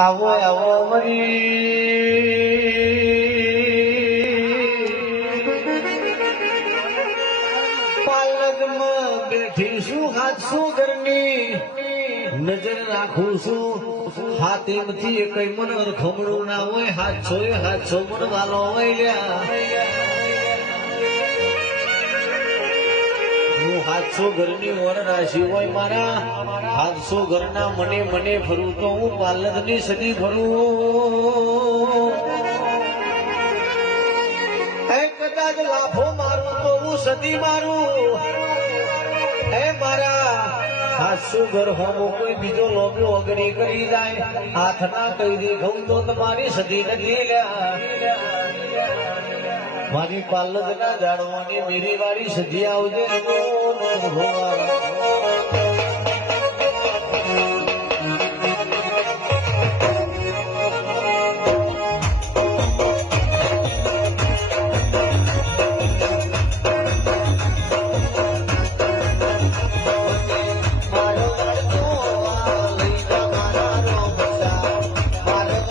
આવો આવો મરી પાલકમાં બેઠી શું હાથ શું ઘરની નજર રાખું છું. હાથેમથી કઈ મને ખમણું ના હોય. હાથસો હાથ છો મને વાલો હોય લ્યા. હું હાથસો ઘરની વર રાશિ હોય મારા. સાતસો ઘરના મને મને ફરું તો હું પાલકની સદી ફરું કદાચ લાફો મારું તો હું સદી મારું. એ મારા સાસુ ઘર હોમો કોઈ બીજો લોબલો અગડી કરી જાય. હાથ ના કહી દે ઘઉં તો તમારી સદી નથી લ્યા. મારી પાલક ના જાળવાની મેરી વાળી સધી આવજે.